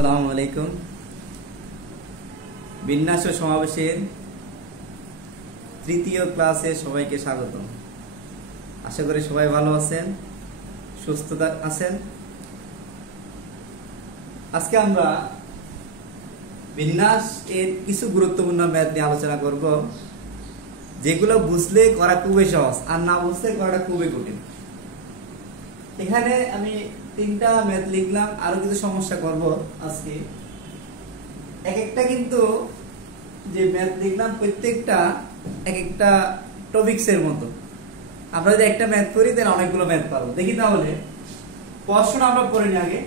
আসসালামু আলাইকুম। বিন্যাস ও সমাবেশের তৃতীয় ক্লাসে সবাইকে স্বাগতম। আশা করি সবাই ভালো আছেন, সুস্থ আছেন। আজকে আমরা বিন্যাস এর কিছু গুরুত্বপূর্ণ ম্যাথ নিয়ে আলোচনা করব, যেগুলো বুঝলে করা খুবই সহজ আর না বুঝলে করাটা খুবই কঠিন। এখানে আমি 3টা ম্যাথ লিখলাম, আরো কিছু সমস্যা করব আজকে। এক একটা কিন্তু যে ম্যাথ লিখলাম প্রত্যেকটা এক একটা টপিকস এর মতো। আমরা যদি একটা ম্যাথ করি তাহলে অনেকগুলো ম্যাথ পাবো। দেখি তাহলে প্রশ্ন আমরা পড়ে নিই আগে।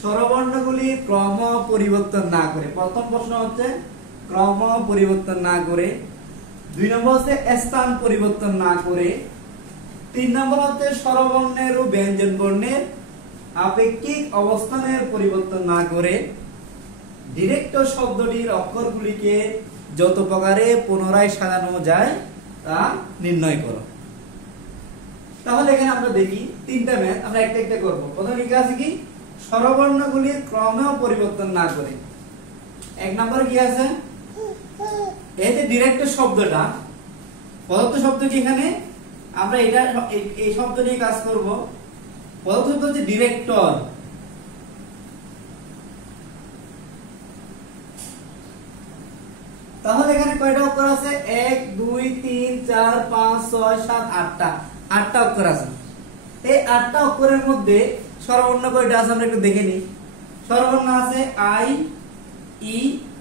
স্বরবর্ণগুলি ক্রম পরিবর্তন না করে, প্রথম প্রশ্ন হচ্ছে ক্রম পরিবর্তন না করে। 2 নম্বর হচ্ছে স্থান পরিবর্তন না করে। 3 নম্বর হচ্ছে স্বরবর্ণের ও ব্যঞ্জন বর্ণের আপেক্ষিক অবস্থানের পরিবর্তন না করে ডিরেক্ট শব্দটির অক্ষরগুলিকে যত প্রকারে পুনরায় সাজানো যায় তা নির্ণয় করো। তাহলে এখানে আমরা দেখি 3টা ম্যাথ, আমরা একটা একটা করব। প্রথমে লিখা আছে কি, স্বরবর্ণগুলির ক্রমেও পরিবর্তন না করে। 1 নম্বরে কি আছে, এই যে ডিরেক্ট শব্দটা, পদার্থ শব্দ কি এখানে আমরা এটা এই শব্দ নিয়ে কাজ করব। পদার্থ শব্দ হচ্ছে ডিরেক্টর। তাহলে এখানে কয়টা অক্ষর আছে? 1 2 3 4 5 6 7 8টা 8টা অক্ষর আছে। এই 8টা অক্ষরের মধ্যে স্বরবর্ণ কয়টা আছে আমরা একটু দেখে নিই। স্বরবর্ণ আছে আই ই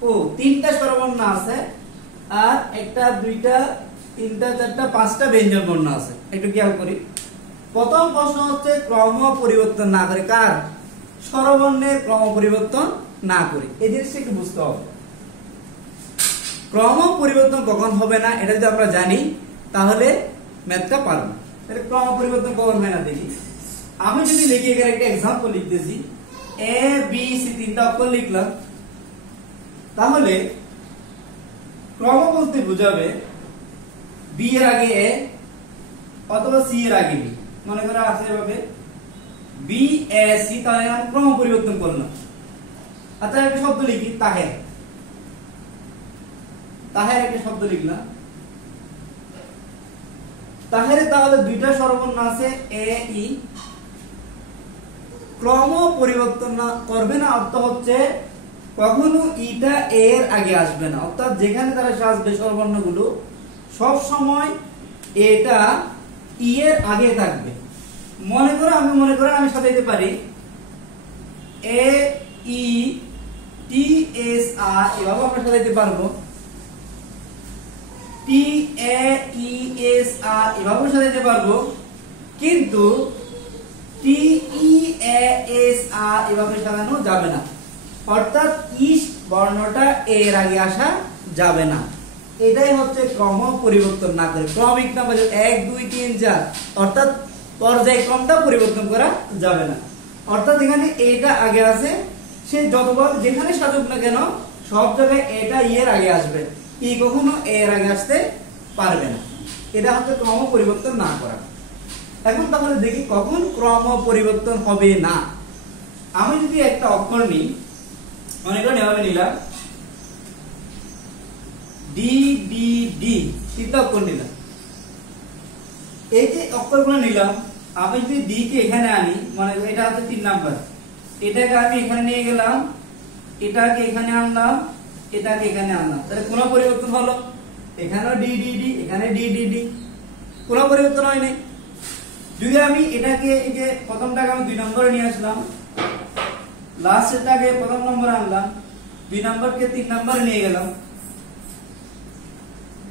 ও, 3টা স্বরবর্ণ আছে, আর 1টা 2টা 3টা 4টা 5টা ব্যঞ্জন বর্ণ আছে। একটু খেয়াল করি। প্রথম প্রশ্ন হচ্ছে ক্রম পরিবর্তন না করে। কার? স্বরবর্ণের ক্রম পরিবর্তন না করে। এই জিনিসটা একটু বুঝতে হবে। ক্রম পরিবর্তন কখন হবে না এটা যদি আমরা জানি তাহলে ম্যাথটা পারবো। তাহলে ক্রম পরিবর্তন কখন হয় না দেখি। আমি যদি লিখি, এখানে একটা এক্সাম্পল লিখতেছি, এ বি সি 3টা অক্ষর লিখলাম। তাহলে ক্রম বলতে বোঝাবে বি এর আগে এ অথবা সি এর আগে বি। মনে করা আছে এভাবে বি এ সি, তাহলে আমি ক্রম পরিবর্তন করলাম। আচ্ছা একটা শব্দ লিখি, তাহের। তাহের একটা শব্দ লিখলাম। তাহের তাহলে 2টা স্বরবর্ণ আছে এ ই। ক্রম পরিবর্তন না করবে না অর্থ হচ্ছে কখনো ইটা এর আগে আসবে না, অর্থাৎ যেখানে তারা আসবে স্বরবর্ণগুলো সব সময় এটা ই এর আগে থাকবে। মনে করো আমি সাজাইতে পারি এ ই টি এস আর, এভাবে আমরা সাজাইতে পারবো। টি এ ই এস আর এভাবে সাজাইতে পারবো, কিন্তু টি ই এ এস আর এভাবে সাজানো যাবে না, অর্থাৎ ইস বর্ণটা এর আগে আসা যাবে না। এটাই হচ্ছে ক্রম পরিবর্তন না করে। ক্রমিক নাম্বার 1 2 3 4, অর্থাৎ পর্যায়ক্রমটা পরিবর্তন করা যাবে না। অর্থাৎ এখানে এটা আগে আছে, সে যতবার যেখানে সাজুক না কেন সব জায়গায় এটা এর আগে আসবে, ই কখনো এর আগে আসতে পারবে না। এটা হচ্ছে ক্রম পরিবর্তন না করা। এখন তাহলে দেখি কখন ক্রম পরিবর্তন হবে না। আমি যদি একটা অক্ষর নিই, মনে করেন এভাবে নিলাম ডি ডি ডি, 3টা অক্ষর নিলাম। এই যে অক্ষরগুলো নিলাম, আমি যদি ডি কে এখানে আনি, মানে এটা হচ্ছে 3 নাম্বার, এটাকে আমি এখানে নিয়ে গেলাম, এটাকে এখানে আনলাম, এটাকে এখানে আনলাম, তাহলে কোন পরিবর্তন হলো? এখানেও ডি ডি ডি, এখানে ডি ডি ডি, কোন পরিবর্তন হয় নাই। যদি আমি এটাকে এই যে প্রথমটাকে আমি 2 নম্বরে নিয়ে আসলাম, লাস্টটাকে প্রথম নম্বরে আনলাম, 2 নম্বরকে 3 নম্বরে নিয়ে গেলাম,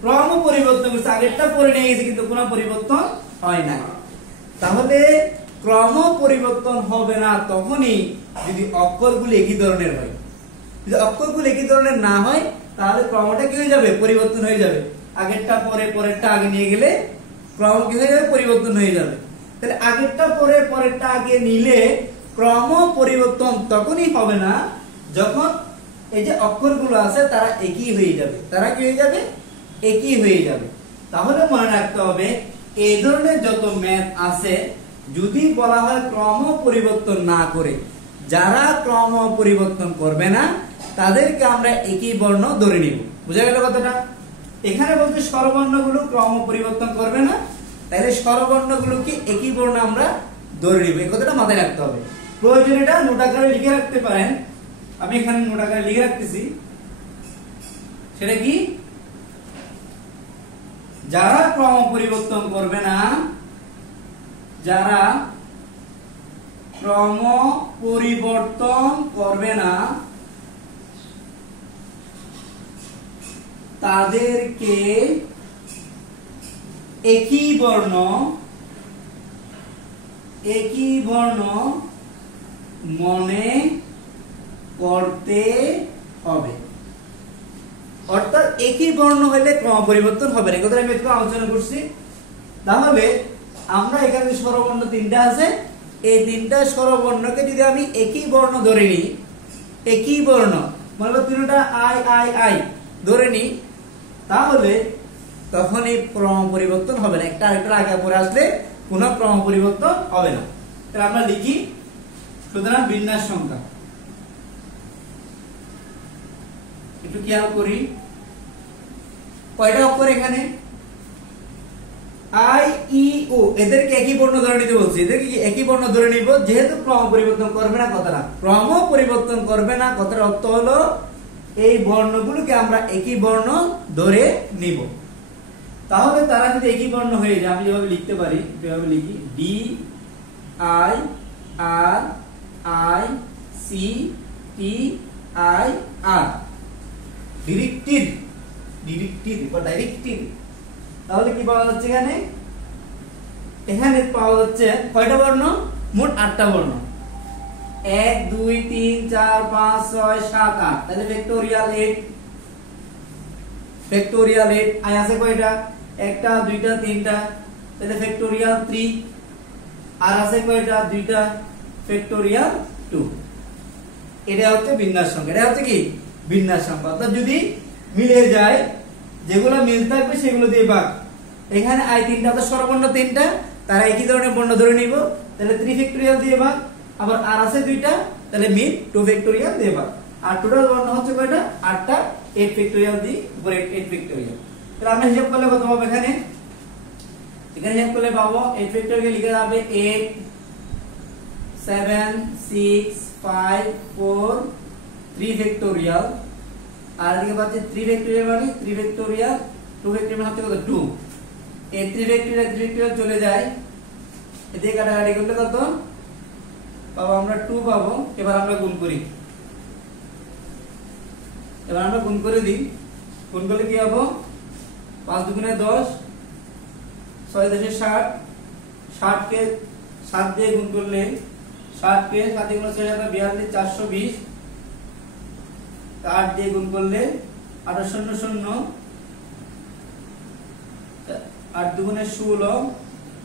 ক্রম পরিবর্তন করছে, আগেরটা পরে নিয়ে গেছে কিন্তু কোনো পরিবর্তন হয় না। তাহলে ক্রম পরিবর্তন হবে না তখনই যদি অক্ষরগুলো একই ধরনের হয়। যদি অক্ষরগুলো একই ধরনের না হয় তাহলে ক্রমটা কি হয়ে যাবে? পরিবর্তন হয়ে যাবে। আগেরটা পরে পরেরটা আগে নিয়ে গেলে ক্রম কি হয়ে যাবে? পরিবর্তন হয়ে যাবে। তাহলে আগেরটা পরে পরেরটা আগে নিলে ক্রম পরিবর্তন তখনই হবে না যখন এই যে অক্ষরগুলো আছে তারা একই হয়ে যাবে। তারা কি হয়ে যাবে? একই হয়ে যাবে। তাহলে মনে রাখতে হবে এই ধরনের যত ম্যাথ আছে যদি বলা হয় ক্রম পরিবর্তন না করে, যারা ক্রম পরিবর্তন করবে না তাদেরকে আমরা একই বর্ণ ধরে নিব। বুঝা গেল কথাটা? এখানে বলতে স্বরবর্ণগুলো ক্রম পরিবর্তন করবে না, তাহলে স্বরবর্ণগুলোকে একই বর্ণ আমরা ধরে নিব। এই কথাটা মাথায় রাখতে হবে। প্রয়োজন এটা নোট আকারে লিখে রাখতে পারেন। আমি এখানে নোট আকারে লিখে রাখতেছি। সেটা কি? যারা ক্রম পরিবর্তন করবে না, যারা ক্রম পরিবর্তন করবে না তাদেরকে একই বর্ণ মনে করতে হবে। অর্থাৎ একই বর্ণ হলে ক্রম পরিবর্তন হবে না, কথা আমি একটু আলোচনা করছি। তাহলে আমরা এখানে স্বরবর্ণ তিনটা আছে, এই তিনটা স্বরবর্ণকে যদি আমি একই বর্ণ ধরে নিই, একই বর্ণ মনে করো তিনটা আই আই আই ধরে নিই, তাহলে তখন এই ক্রম পরিবর্তন হবে না। একটা আরেকটার আগে পরে আসলে কোনো ক্রম পরিবর্তন হবে না। তাহলে আমরা লিখি, সুতরাং বিন্যাস সংখ্যা একটু খেয়াল করি। কয়টা অক্ষর এখানে? আই ই ও, এদেরকে একই বর্ণ ধরে নিতে বলছি। এদেরকে একই বর্ণ ধরে নিব, যেহেতু ক্রম পরিবর্তন করবে না কথাটা। ক্রম পরিবর্তন করবে না কথার অর্থ হলো এই বর্ণগুলোকে আমরা একই বর্ণ ধরে নিব। তাহলে তারা যদি একই বর্ণ হয়ে যায়, আমি যেভাবে লিখতে পারি সেভাবে লিখি, D I R I C T I R, directive বা ডাইরেক্টিভ। তাহলে কি পাওয়া যাচ্ছে এখানে? এখানে পাওয়া যাচ্ছে কয়টা বর্ণ? মোট 8টা বর্ণ। 1 2 3 4 5 6 7 8, তাহলে ফ্যাক্টোরিয়াল 8। ফ্যাক্টোরিয়াল 8 আই আছে কয়টা? একটা দুইটা তিনটা, তাহলে ফ্যাক্টোরিয়াল 3। আর আছে কয়টা? দুইটা, ফ্যাক্টোরিয়াল 2। এটা হচ্ছে বিন্যাস সংখ্যা। এটা হচ্ছে কি? বিন্যাস সংখ্যা। অর্থাৎ যদি মিলে যায়, যেগুলো মিল থাকবে সেগুলো দিয়ে ভাগ। এখানে আই তিনটা, তো স্বরবর্ণ তিনটা, তারা একই ধরনের বর্ণ ধরে নিব, তাহলে 3 ফ্যাক্টোরিয়াল দিয়ে ভাগ। আবার আর আছে দুইটা, তাহলে মিল 2 ফ্যাক্টোরিয়াল দিয়ে ভাগ। আর টোটাল বর্ণ হচ্ছে কয়টা? 8টা, 8 ফ্যাক্টোরিয়াল দিয়ে উপরে 8 ফ্যাক্টোরিয়াল। তাহলে আমরা হিসাব করলে কত হবে? এখানে হিসাব করলে পাবো 8 ফ্যাক্টোরিয়াল লিখে যাবে 8 7 6 5 4 3 ফ্যাক্টোরিয়াল। আর এদিকে পাচ্ছি 3 ফ্যাক্টোরিয়াল মানে 3 ফ্যাক্টোরিয়াল 2 ফ্যাক্টোরিয়াল হচ্ছে কত? 2। এই 3 ফ্যাক্টোরিয়াল চলে যায়, এদিকে কাটাকাটি করলে কত পাবো? আমরা 2 পাবো। এবার আমরা গুণ করি, গুণ করে দিই। গুণ করলে কি হবে? 5 দুগুণে 10, 6 10 60, 60 কে 7 দিয়ে গুণ করলে 60 কে 7 দিয়ে গুণ 6 42 420, 8 দিয়ে গুণ করলে 8 0 0, 8 দুগুণে 16,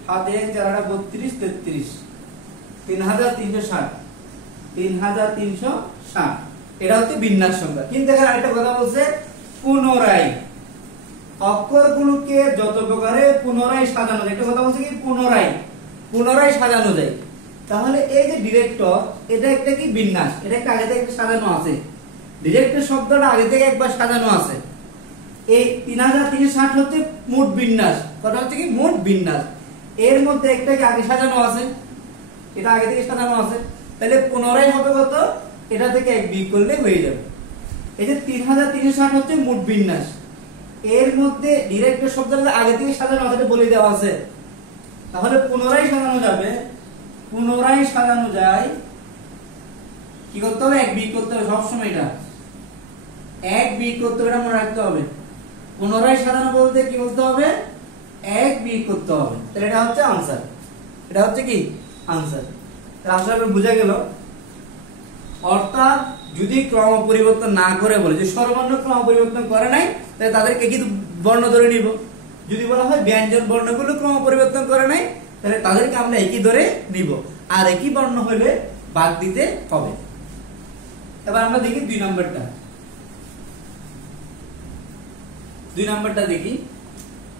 7 4 32 33, 3360, 3360। এটা হচ্ছে বিন্যাস সংখ্যা। কিন্তু এখানে আরেকটা কথা বলছে, পুনরায় অক্ষরগুলোকে যত প্রকারে পুনরায় সাজানো যায়। একটা কথা বলছে কি? পুনরায় সাজানো যায়। তাহলে এই যে ডিরেক্টর, এটা একটা কি? বিন্যাস। এটা একটা আগে থেকে সাজানো আছে। ডিরেক্টর শব্দটা আগে থেকে একবার সাজানো আছে। এই 3360 হচ্ছে মোট বিন্যাস। কথা হচ্ছে কি? মোট বিন্যাস। এর মধ্যে একটা কি আগে সাজানো আছে, এটা আগে থেকে সাজানো আছে। তাহলে পুনরায় হবে কত? এটা থেকে এক বিয়োগ করলে হয়ে যাবে। এই যে 3360 হচ্ছে মোট বিন্যাস। এর মধ্যে ডিরেক্টর শব্দটা আগে থেকে সাজানো আছে বলে দেওয়া আছে। তাহলে পুনরায় সাজানো যাবে। পুনরায় সাজানো যায় কি করতে হবে? এক বিয়োগ করতে হবে সবসময়। এটা এক বিয়োগ করতে হবে, এটা মনে রাখতে হবে। পুনরায় সাজানো বলতে কি করতে হবে? এক বিয়োগ করতে হবে। তাহলে এটা হচ্ছে আনসার। এটা হচ্ছে কি? আনসার। তাহলে আনসার বুঝা গেল। অর্থাৎ যদি ক্রম পরিবর্তন না করে বলে, যে স্বরবর্ণ ক্রম পরিবর্তন করে নাই, তাহলে তাদেরকে কি বর্ণ ধরে নিব। যদি বলা হয় ব্যঞ্জন বর্ণগুলো ক্রম পরিবর্তন করে নাই, তাহলে তাদেরকে আমরা একই ধরে নিব। আর একই বর্ণ হলে বাদ দিতে হবে। এবার আমরা দেখি 2 নম্বরটা। 2 নম্বরটা দেখি,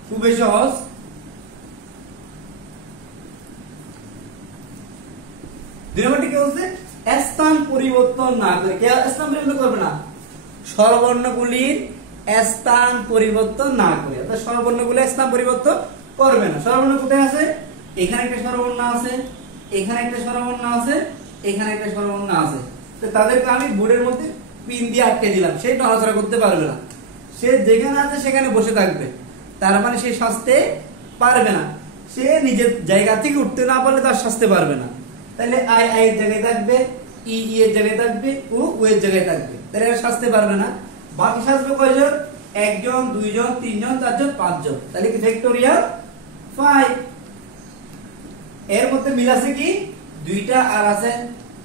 খুবই সহজ। 2 নম্বরটি কি বলছে? স্থান পরিবর্তন না করে, কে স্থান পরিবর্তন করবে না? স্বরবর্ণগুলির স্থান পরিবর্তন না করে, অর্থাৎ স্বরবর্ণগুলির স্থান পরিবর্তন করবে না। স্বরবর্ণ কোথায় আছে? এখানে একটা স্বরবর্ণ আছে, এখানে একটা স্বরবর্ণ আছে, এখানে একটা স্বরবর্ণ আছে। তো তাদেরকে আমি বোর্ডের মধ্যে পিন দিয়ে আটকে দিলাম, সে নড়াচড়া করতে পারবে না, সে যেখানে আছে সেখানে বসে থাকবে। তার মানে সে সাজতে পারবে না, সে নিজের জায়গা থেকে উঠতে না পারলে তার সাজতে পারবে না। তাহলে আই আই এর জায়গায় থাকবে, ই ই এর জায়গায় থাকবে, ও ও এর জায়গায় থাকবে, তাহলে এরা সাজতে পারবে না। বাকি সাজবে কয়জন? একজন, দুইজন, তিনজন, চারজন, পাঁচজন। তাহলে কি ফ্যাক্টোরিয়াল 5। এর মধ্যে মিল আছে কি? দুইটা আর আছে,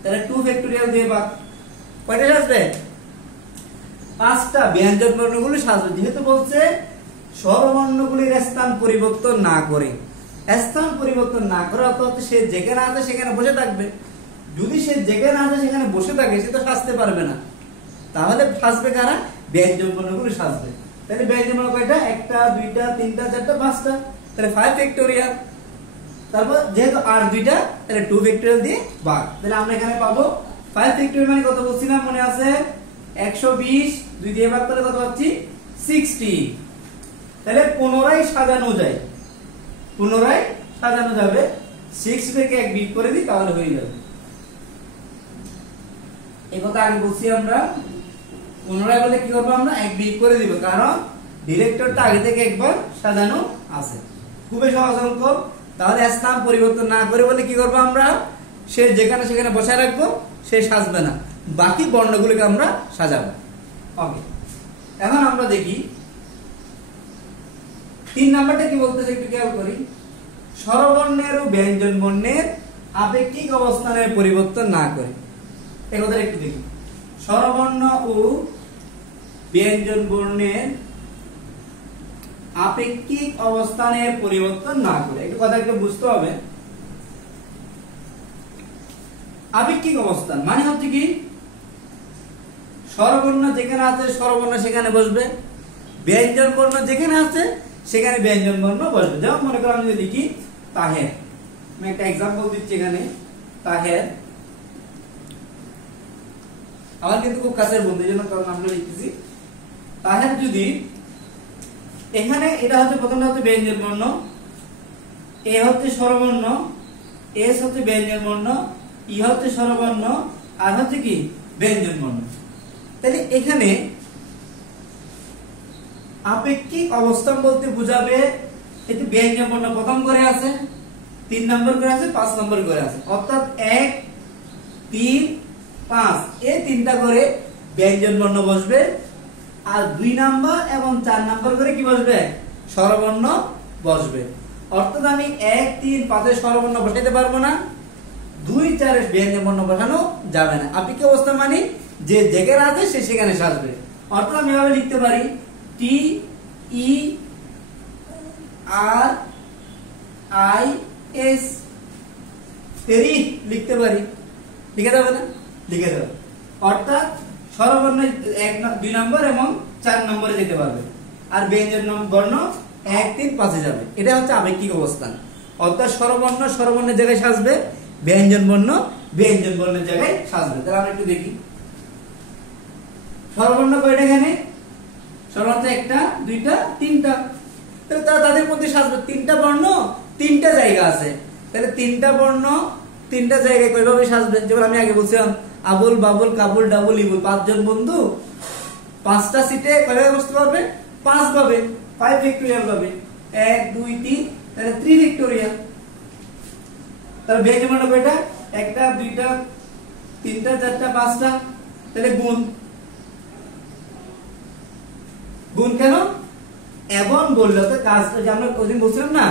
তাহলে 2 ফ্যাক্টোরিয়াল দিয়ে ভাগ। কয়টা সাজবে? 5টা ব্যঞ্জন বর্ণগুলো সাজবে। যেহেতু বলছে স্বরবর্ণগুলির স্থান পরিবর্তন না করে, স্থান পরিবর্তন না করে অর্থাৎ সে যেখানে আছে সেখানে বসে থাকবে। যদি সে যেখানে আছে সেখানে বসে থাকে, সে তো সাজতে পারবে না। তাহলে সাজবে কারা? ব্যঞ্জন বর্ণগুলো সাজবে। তাহলে ব্যঞ্জন বর্ণ কয়টা? 1টা 2টা 3টা 4টা 5টা, তাহলে 5 ফ্যাক্টোরিয়াল। তারপর যেহেতু আর 2টা, তাহলে 2 ফ্যাক্টোরিয়াল দিয়ে ভাগ। তাহলে আমরা এখানে পাবো 5 ফ্যাক্টোরিয়াল মানে কত বলছিলাম মনে আছে? 120, 2 দিয়ে ভাগ করলে কত পাচ্ছি? 60। তাহলে পুনরায় সাজানো যায়, পুনরায় সাজানো যাবে। 6 থেকে 1 বিয়োগ করে দিই, তাহলে হয়ে যাবে। এই কথা আগে বলছি আমরা, পুনরায় বলে কি করবো? আমরা 1 বিয়োগ করে দিব, কারণ ডিরেক্টরটা আগে থেকে একবার সাজানো আছে। খুবই সহজ অঙ্ক। তাহলে স্থান পরিবর্তন না করে বলে কি করবো আমরা? সে যেখানে সেখানে বসায় রাখবো, সে সাজবে না, বাকি বর্ণগুলোকে আমরা সাজাবো। ওকে, এখন আমরা দেখি 3 নাম্বারটা কি বলতেছে, একটু খেয়াল করি। স্বরবর্ণের ও ব্যঞ্জন বর্ণের আপেক্ষিক অবস্থানের পরিবর্তন না করে। এই কথাটা একটু দেখি। স্বরবর্ণ ও ব্যঞ্জন বর্ণের আপেক্ষিক অবস্থানের পরিবর্তন না করে, একটু কথা একটু বুঝতে হবে। আপেক্ষিক অবস্থান মানে হচ্ছে কি? স্বরবর্ণ যেখানে আছে স্বরবর্ণ সেখানে বসবে, ব্যঞ্জন বর্ণ যেখানে আছে সেখানে ব্যঞ্জন বর্ণ বসবে। যেমন মনে করো আমি যদি লিখি তাহের, আমি একটা এক্সাম্পল দিচ্ছি এখানে। তাহের আমার কিন্তু খুব কাছের বন্ধু, এই জন্য কারণ আমরা লিখতেছি তাহের। যদি এখানে এটা হচ্ছে প্রথমটা হচ্ছে ব্যঞ্জন বর্ণ, এ হচ্ছে স্বরবর্ণ, এস হচ্ছে ব্যঞ্জন বর্ণ, ই হচ্ছে স্বরবর্ণ, আর হচ্ছে কি ব্যঞ্জন বর্ণ। তাহলে এখানে আপেক্ষিক অবস্থান বলতে বুঝাবে এটি ব্যঞ্জন বর্ণ প্রথম করে আছে, 3 নম্বর করে আছে, 5 নম্বর করে আছে, অর্থাৎ 1 3 5 এই 3টা করে ব্যঞ্জন বর্ণ বসবে, আর 2 নাম্বার এবং 4 নাম্বার করে কি বসবে? স্বরবর্ণ বসবে। অর্থাৎ আমি 1 3 5 এর স্বরবর্ণ বসাইতে পারবো না, 2 4 এর ব্যঞ্জন বর্ণ বসানো যাবে না। আপেক্ষিক অবস্থা মানে যে যেখানে আছে সে সেখানে সাজবে। অর্থাৎ আমি এভাবে লিখতে পারি টি ই আর আই এস, তেরি লিখতে পারি, লিখে দেবে না? লিখে দেবে। অর্থাৎ স্বরবর্ণ 1 2 নম্বর এবং 4 নম্বরে যেতে পারবে, আর ব্যঞ্জন বর্ণ 1 3 5 এ যাবে। এটা হচ্ছে আপেক্ষিক অবস্থান। অর্থাৎ স্বরবর্ণ স্বরবর্ণের জায়গায় সাজবে, ব্যঞ্জন বর্ণ ব্যঞ্জন বর্ণের জায়গায় সাজবে। তাহলে আমরা একটু দেখি স্বরবর্ণ কয়টা এখানে? স্বরবর্ণ 1টা 2টা 3টা, তাহলে তাদের মধ্যে সাজবে 3টা বর্ণ 3টা জায়গা আছে। তাহলে 3টা বর্ণ 3টা জায়গায় কিভাবে সাজবে? যেমন আমি আগে বলছিলাম আবুল বাবুল কাবুল ডাবুল ইবুল, 5 জন বন্ধু 5টা সিটে কিভাবে বসতে পারবে? 5 ভাবে, 5 ফ্যাক্টোরিয়াল ভাবে, 1 2 3, তাহলে 3 ফ্যাক্টোরিয়াল। তাহলে ব্যঞ্জন বর্ণ কয়টা? 1টা 2টা 3টা 4টা 5টা, তাহলে গুণ গুণ কেন? এবং বললে তো কাজটা যে আমরা ওইদিন বলছিলাম না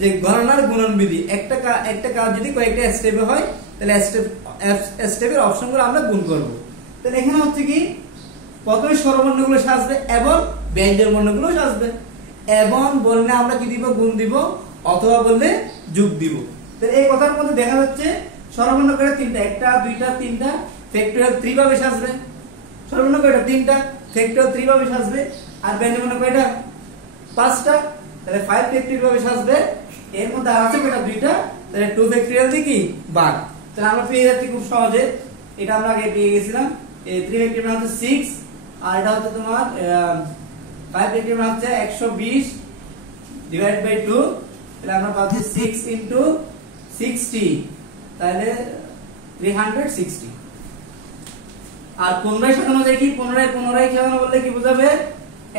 যে গণনার গুণন বিধি, একটা কাজ যদি কয়েকটা স্টেপে হয় তাহলে স্টেপের অপশনগুলো আমরা গুণ করব। তাহলে এখানে হচ্ছে কি প্রথমে স্বরবর্ণগুলো সাজবে এবং ব্যঞ্জন বর্ণগুলো সাজবে। এবং বললে আমরা কি দিব? গুণ দিব, অথবা বললে যোগ দিব। তাহলে এই কথার মধ্যে দেখা যাচ্ছে স্বরবর্ণ কয়টা? 3টা, 1টা 2টা 3টা, ফ্যাক্টোরিয়াল 3 ভাবে সাজবে। স্বরবর্ণ কয়টা? 3টা, ফ্যাক্টোরিয়াল 3 ভাবে সাজবে। আর ব্যঞ্জন বর্ণ কয়টা? 5টা, তাহলে 5 ফ্যাক্টোরিয়াল ভাবে সাজবে। এর মধ্যে আর আছে কয়টা? 2টা, তাহলে 2 ফ্যাক্টোরিয়াল দিয়ে কি ভাগ। তাহলে আমরা পেয়ে যাচ্ছি খুব সহজে এটা আমরা আগে পেয়ে গেছিলাম। 3 ফ্যাক্টর মানে হচ্ছে 6, আর এটা হচ্ছে তোমার 5 ফ্যাক্টর মানে হচ্ছে 120 ডিভাইড বাই 2, তাহলে আমরা পাচ্ছি 6 ইনটু 60, তাহলে 360। আর পুনরায় সাজানো যায় কি? পুনরায় সাজানো বলতে কি বোঝাবে?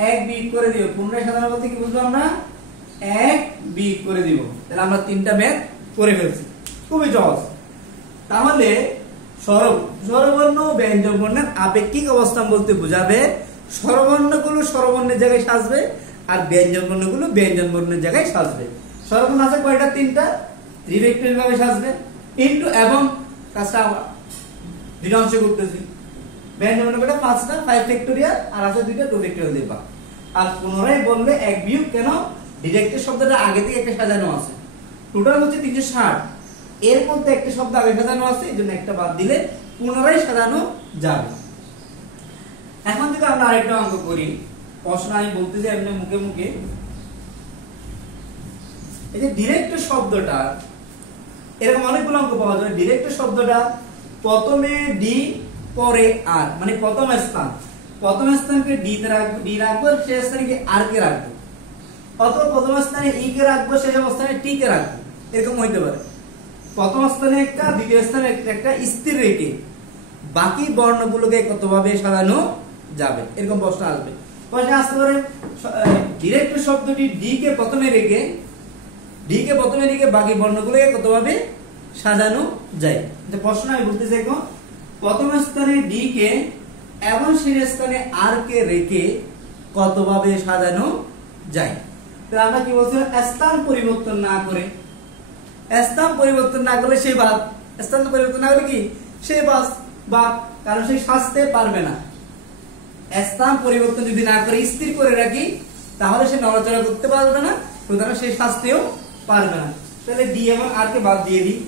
1 বিয়োগ করে দিব। পুনরায় সাজানো বলতে কি বুঝবো আমরা? 1 বিয়োগ করে দিব। তাহলে আমরা তিনটা ম্যাথ করে ফেলছি, খুবই সহজ। তাহলে স্বরবর্ণ ও ব্যঞ্জন বর্ণের আপেক্ষিক অবস্থান বলতে বোঝাবে স্বরবর্ণগুলো স্বরবর্ণের জায়গায় সাজবে, আর ব্যঞ্জন বর্ণগুলো ব্যঞ্জন বর্ণের জায়গায় সাজবে। স্বরবর্ণ আছে কয়টা? 3টা, 3 ভেক্টর ভাবে সাজবে, ইনটু এবং কাজটা দুইটা অংশ করতেছি। ব্যঞ্জন বর্ণ কয়টা? 5টা, 5 ফ্যাক্টরিয়াল, আর আছে 2টা 2 ফ্যাক্টরিয়াল দিবা। আর পুনরায় বললে 1 বিয়োগ, কেন? ডিরেক্টের শব্দটা আগে থেকে একটা সাজানো আছে, টোটাল হচ্ছে 360, এর মধ্যে একটা শব্দ আগে সাজানো আছে, এজন্য একটা বাদ দিলে পুনরায় সাজানো যাবে। এখন যদি আমরা আরেকটা অঙ্ক করি, প্রশ্ন আমি বলতে চাই এমনি মুখে মুখে। এই যে ডিরেক্টর শব্দটা, এরকম অনেকগুলো অঙ্ক পাওয়া যায়। ডিরেক্টর শব্দটা প্রথমে ডি পরে আর, মানে প্রথম স্থানকে ডি তে রাখবো, শেষ স্থানে আর কে রাখবো, অথবা প্রথম স্থানে ই কে রাখবো, শেষ অবস্থানে টি কে রাখবো, এরকম হইতে পারে। প্রথম স্থানে একটা, দ্বিতীয় স্থানে একটা স্থির রেখে বাকি বর্ণগুলোকে কতভাবে সাজানো যাবে, এরকম প্রশ্ন আসবে। প্রশ্ন আসতে পারে ডিরেক্টর শব্দটি ডি কে প্রথমে রেখে বাকি বর্ণগুলোকে কতভাবে সাজানো যায়। প্রশ্ন আমি বলতে চাই, প্রথম স্থানে ডি কে এবং শেষ স্থানে আর কে রেখে কতভাবে সাজানো যায়। তাহলে আমরা কি বলছি? স্থান পরিবর্তন না করলে সেই বাদ, স্থান পরিবর্তন না করলে কি সেই বাদ, কারণ সে সাজতে পারবে না। স্থান পরিবর্তন যদি না করে স্থির করে রাখি, তাহলে সে নড়াচড়া করতে পারবে না, সুতরাং সে সাজতেও পারবে না। তাহলে ডি এবং আর কে বাদ দিয়ে দিই।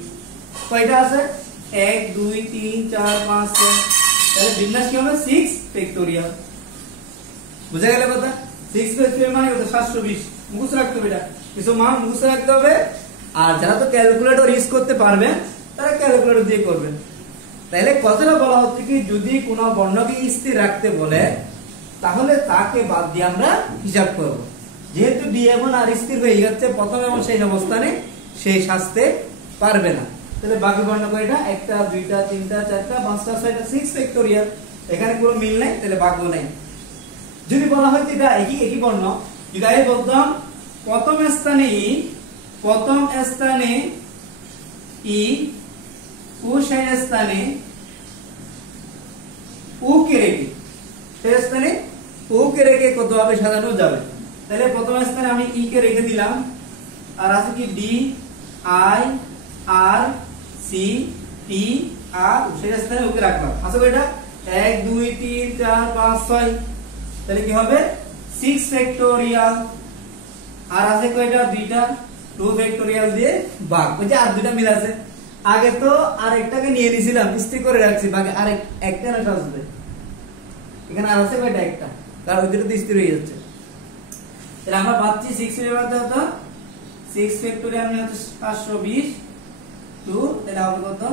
কয়টা আছে? 1 2 3 4 5 6, তাহলে বিন্যাস কি হবে? 6 ফ্যাক্টরিয়াল। বুঝা গেল কথা? 6 ফ্যাক্টরিয়াল মানে কত? 720। মুখস্থ রাখতে হবে, এটা কিছু মান মুখস্থ রাখতে হবে। আর যারা তো ক্যালকুলেটর ইউজ করতে পারবেন, তারা ক্যালকুলেটর দিয়ে করবেন। তাহলে কথাটা বলা হচ্ছে কি, যদি কোনো বর্ণকে স্থির রাখতে বলে, তাহলে তাকে বাদ দিয়ে আমরা হিসাব করব। যেহেতু ডি এবং আর স্থির হয়ে যাচ্ছে প্রথম এবং শেষ অবস্থানে, সেই সাজতে পারবে না। তাহলে বাকি বর্ণ কয়টা? 1 2 3 4 5 6 6 ফ্যাক্টরিয়াল। এখানে কোনো মিল নাই, তাহলে ভাগ্য নাই। যদি বলা হয় এটা একই বর্ণ, যদি আমি বলতাম প্রথম স্থানে ই ও শেষ স্থানে ও কে রেখে, শেষ স্থানে ও কে রেখে কতভাবে সাজানো যাবে। তাহলে প্রথম স্থানে আমি ই কে রেখে দিলাম, আর আছে কি D I R C T আর শেষ স্থানে ওকে রাখলাম। আছে কয়টা? 1 2 3 4 5 6, তাহলে কি হবে? 6 ফ্যাক্টরিয়াল। আর আছে কয়টা? 2টা 2 ফ্যাক্টরিয়াল দিয়ে ভাগ। ওই যে আর 2টা মিল আছে, আগে তো আরেকটাকে নিয়ে নিয়েছিলাম, স্থির করে রাখছি, বাকি একটা না আসবে। এখানে আর আছে কয়টা? একটা, কারণ ওই দুটো তো স্থির হয়ে যাচ্ছে। তাহলে আমরা পাচ্ছি 6 এর বাদ হতো 6 ফ্যাক্টরিয়াল মানে হচ্ছে 520 2, তাহলে হবে কত?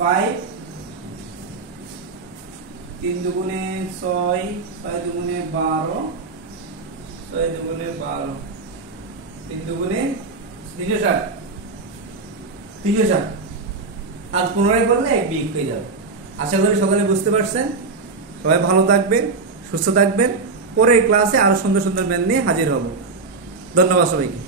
5 3 দুগুণে 6 6 দুগুণে 12 6 দুগুণে 12 3 দুগুণে 360। আর পুনরায় করলে 1 বিয়োগ হয়ে যাবে। আশা করি সকলে বুঝতে পারছেন। সবাই ভালো থাকবেন, সুস্থ থাকবেন। পরের ক্লাসে আরো সুন্দর সুন্দর ম্যাথ নিয়ে হাজির হব। ধন্যবাদ সবাইকে।